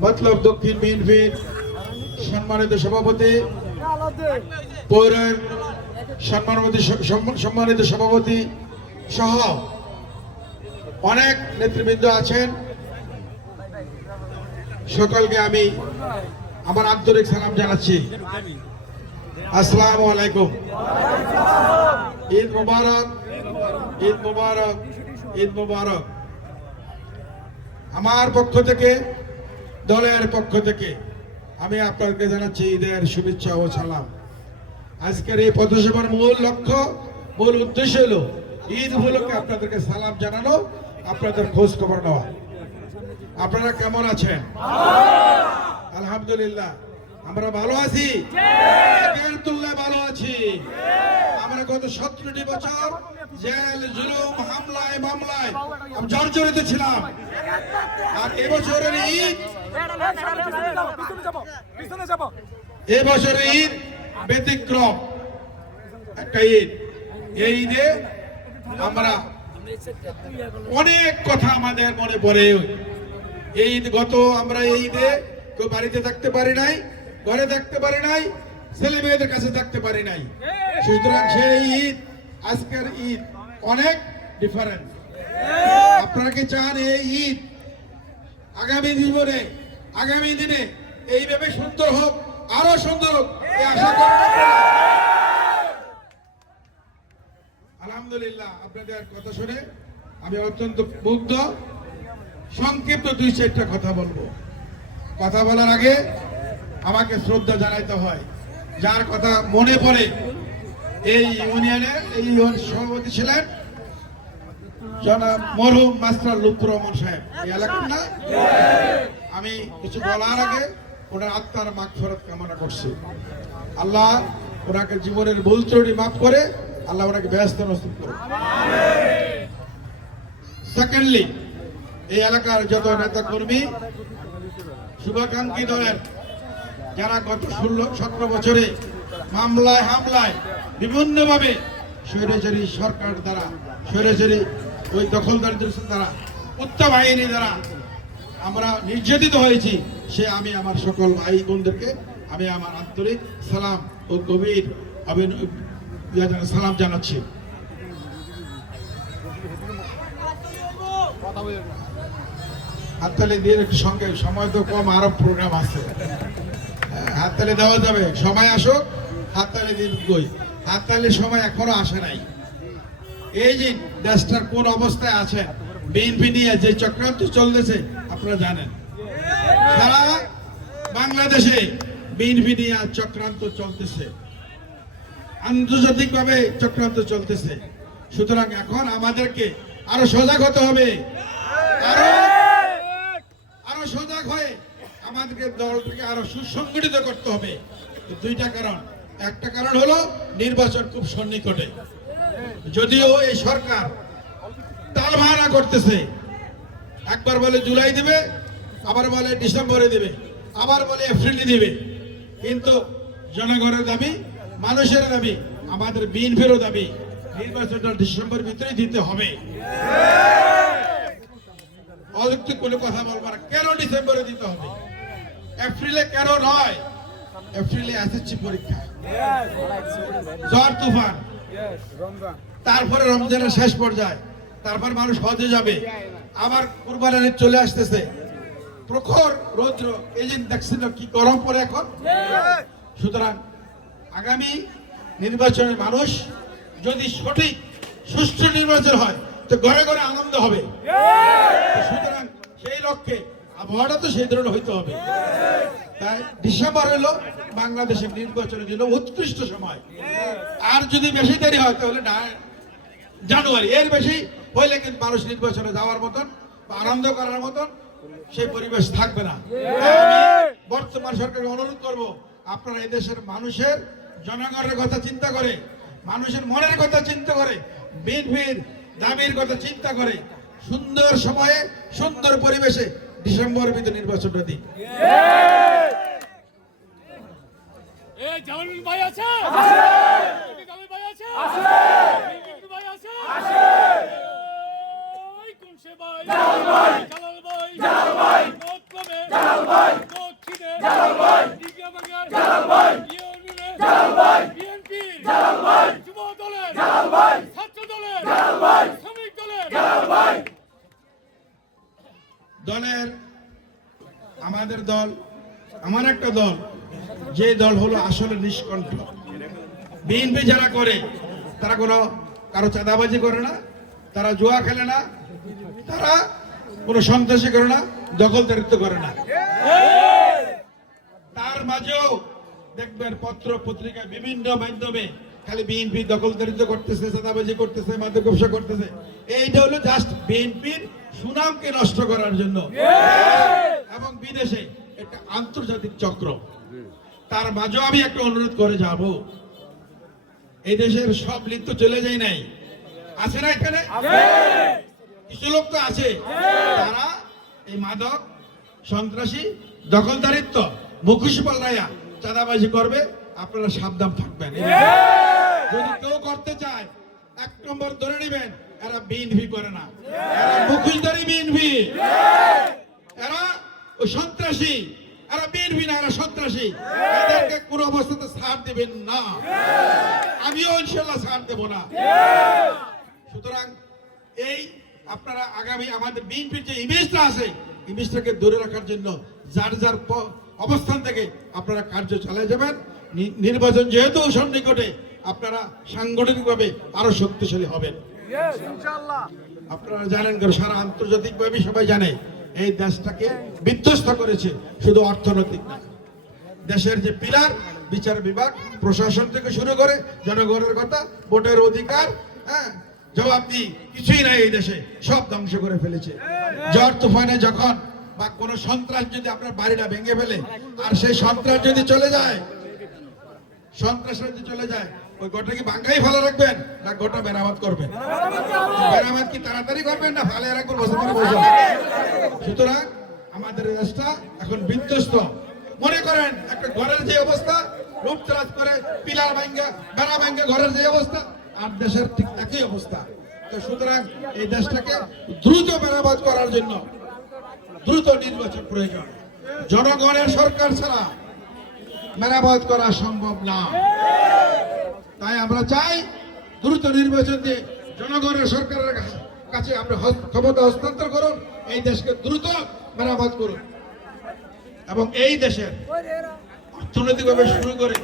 মতলব দক্ষিণ বিএনপির সম্মানিত সভাপতি, পৌরের সম্মানিত সম্মানিত সভাপতি সহ অনেক নেতৃবৃন্দ আছেন। সকলকে আমি আমার আন্তরিক সালাম জানাচ্ছি। আসসালামু আলাইকুম। ঈদ মুবারক ঈদ মুবারক ঈদ মুবারক। আমার পক্ষ থেকে দলের পক্ষ থেকে আমি আপনাদেরকে জানাচ্ছি ঈদের শুভেচ্ছা ও সালাম। আজকের এই পথসভার মূল লক্ষ্য, মূল উদ্দেশ্য হলো ঈদ উপলক্ষে আপনাদেরকে সালাম জানানো, আপনাদের খোঁজ খবর নেওয়া। আপনারা কেমন আছেন? আলহামদুলিল্লাহ। আমরা ভালো আছি? ভালো আছি। আমরা গত সতেরোটি বছর জেল, জুলুম, হামলায়, মামলায় জর্জরিত ছিলাম। আর এবছরের ঈদ এবছরের ঈদ ব্যতিক্রম। একটা ঈদ। এই ঈদে আমরা অনেক কথা আমাদের মনে পড়ে। এই ঈদ গত আমরা এই ঈদে কেউ বাড়িতে থাকতে পারি নাই, ঘরে থাকতে পারি নাই, ছেলে মেয়েদের কাছে থাকতে পারি নাই। সুতরাং সেই ঈদ, আজকের ঈদ অনেক ডিফারেন্স আপনারা কি চান এই ঈদ আগামী জীবনে আগামী দিনে এইভাবে সুন্দর হোক, আরও সুন্দর হোক আলহামদুলিল্লাহ, আপনাদের কথা শুনে আমি অত্যন্ত মুগ্ধ। সংক্ষিপ্ত দুই চারটা কথা বলব। কথা বলার আগে আমাকে শ্রদ্ধা জানাইতে হয়, যার কথা মনে পড়ে এই ইউনিয়নের, এই ইউনিয়ন সভাপতি ছিলেন জনাব মরহুম মাস্টার লুৎফুর রহমান সাহেব। এই এলাকার না? আমি কিছু বলার আগে ওনার আত্মার মাগ ফেরত কামনা করছি। আল্লাহ ওনাকে জীবনের ভুল ত্রুটি মাফ করে, আল্লাহ ওনাকে ব্যস্ত নস্তুত করে সেকেন্ডলি এই এলাকার যত নেতা কর্মী শুভাকাঙ্ক্ষী দলের যারা গত ষোলো, সতেরো বছরে মামলায়, হামলায় বিভিন্নভাবে স্বৈরাচারী সরকার দ্বারা, স্বৈরাচারী ওই দখলদারদের দ্বারা উত্তা বাহিনী দ্বারা আমরা নির্যাতিত হয়েছি সে আমি আমার সকল ভাই বোনদেরকে আমি আমার আন্তরিক সালাম ও গভীর জানা- সালাম জানাচ্ছি। হাততালি দিয়ে একটু সঙ্গে সময় তো কম আরও প্রোগ্রাম আছে। হ্যাঁ, হাততালি দেওয়া যাবে। সময় আসুক হাততালি দিন কই হাততালির সময় এখনও আসে নাই। এই যে দেশটার কোন অবস্থায় আছে, বিএনপি নিয়ে যে চক্রান্ত চলতেছে, আপনারা জানেন। সারা বাংলাদেশে বিএনপি নিয়ে চক্রান্ত চলতেছে। আন্তর্জাতিকভাবে চক্রান্ত চলতেছে। সুতরাং এখন আমাদেরকে আরও সজাগ হতে হবে। আরও আরও সজাগ হয়ে আমাদেরকে দলটিকে আরও সুসংগঠিত করতে হবে। দুইটা কারণ। একটা কারণ হলো, নির্বাচন খুব সন্নিকটে। যদিও এই সরকার তাল ভাড়া করতেছে। একবার বলে জুলাই দিবে আবার বলে ডিসেম্বরে দিবে আবার বলে এপ্রিলে দিবে। কিন্তু জনগণের দাবি মানুষের দাবি আমাদের বিএনপিরও দাবি নির্বাচনটা ডিসেম্বর ভিতরে দিতে হবে। অযৌক্তিক কোনো কথা বলব না কেন ডিসেম্বরে দিতে হবে? এপ্রিলে কেন নয়? এপ্রিলে এসএসসি পরীক্ষা। ঝড় তুফান। তারপরে রমজানের শেষ পর্যায়ে তারপর মানুষ হজে যাবে। আবার কুরবানের চলে আসতেছে। প্রখর রৌদ্র। এই যে দেখছিল কি গরম পড়ে এখন? সুতরাং আগামী নির্বাচনের মানুষ যদি সঠিক সুষ্ঠু নির্বাচন হয় তো ঘরে ঘরে আনন্দ হবে। সুতরাং সেই লক্ষ্যে আবহাওয়াটা তো সেই ধরনের হইতে হবে। তাই ডিসেম্বর হলো বাংলাদেশের নির্বাচনের জন্য উৎকৃষ্ট সময়। আর যদি বেশি দেরি হয় তাহলে জানুয়ারি। এর বেশি হইলে কিন্তু মানুষ নির্বাচনে যাওয়ার মতন বা আনন্দ করার মতন সেই পরিবেশ থাকবে না। বর্তমান সরকারকে অনুরোধ করব আপনারা এই দেশের মানুষের জনগণের কথা চিন্তা করে মানুষের মনের কথা চিন্তা করে বিএনপির দাবির কথা চিন্তা করে সুন্দর সময়ে সুন্দর পরিবেশে ডিসেম্বর ভিতরে নির্বাচনটা দিন। ভাই আছে? ভাই আছে? বিপিন দলের। আমাদের দল আমার একটা দল যে দল হলো আসলে নিষ্কণ্ঠ। বিএনপি যারা করে তারা কোনো কারও চাঁদাবাজি করে না তারা জুয়া খেলে না তারা কোনো সন্ত্রাসী করে না দখল দারিত্ব করে না। তার মাঝেও দেখবেন পত্র পত্রিকা বিভিন্ন মাধ্যমে খালি বিএনপি দখলদারিত্ব করতেছে চাঁদাবাজি করতেছে মাদক ব্যবসা করতেছে। এইটা হলো জাস্ট বিএনপির সুনামকে নষ্ট করার জন্য। এবং বিদেশে একটা আন্তর্জাতিক চক্র। তার মাঝেও আমি একটা অনুরোধ করে যাব। এই দেশের সব লিগ তো চলে যায় নাই। আছে না এখানে? কিছু লোক তো আছে। তারা এই মাদক সন্ত্রাসী দখলদারিত্ব মুখোশ পাল্লাইয়া চাঁদাবাজি করবে আপনারা সাবধান থাকবেন। কেউ করতে চায়, এক নম্বর ধরে নেবেন, এরা বিএনপি করে না। এরা মুখোশধারী বিএনপি এরা সন্ত্রাসী। এরা বিএনপি না, এরা সন্ত্রাসী। এদেরকে কোনো অবস্থাতে ছাড় দেবেন না। আমিও ইনশাল্লাহ ছাড় দেব না। সুতরাং এই আপনারা আগামী আমাদের বিএনপির যে ইমেজটা আছে ইমেজটাকে ধরে রাখার জন্য যার যার অবস্থান থেকে আপনারা কার্য চালিয়ে যাবেন। নির্বাচন যেহেতু সন্নিকটে আপনারা সাংগঠনিকভাবে আরও শক্তিশালী হবেন। আপনারা জানেন সারা আন্তর্জাতিকভাবে সবাই জানে এই দেশটাকে বিধ্বস্ত করেছে শুধু অর্থনৈতিক না দেশের যে পিলার বিচার বিভাগ প্রশাসন থেকে শুরু করে জনগণের কথা ভোটের অধিকার হ্যাঁ জবাবদি কিছুই নাই এই দেশে সব ধ্বংস করে ফেলেছে। ঝড় তুফানে যখন বা কোনো সন্ত্রাস যদি আপনার বাড়িটা ভেঙে ফেলে আর সেই সন্ত্রাস যদি চলে যায় সন্ত্রাস যদি চলে যায় ওই গোটা কি বাঙ্গাই ভালো রাখবেন? না গোটা মেরামত করবেন? মেরামত কি তাড়াতাড়ি করবেন না ফালে রাখবেন, বসে বসে? সুতরাং আমাদের দেশটা এখন বিধ্বস্ত। মনে করেন, একটা ঘরের যে অবস্থা করে পিলার ভাঙ্গা, বেড়া ভাঙ্গা ঘরের যে অবস্থা, আর দেশের ঠিক একই অবস্থা। তো সুতরাং এই দেশটাকে দ্রুত মেরামত করার জন্য দ্রুত নির্বাচন প্রয়োজন। জনগণের সরকার ছাড়া মেরামত করা সম্ভব না। তাই আমরা চাই দ্রুত নির্বাচন দিয়ে জনগণের সরকারের কাছে আমরা ক্ষমতা হস্তান্তর করুন, এই দেশকে দ্রুত মেরামত করুন। এবং এই দেশের অর্থনৈতিকভাবে শুরু করে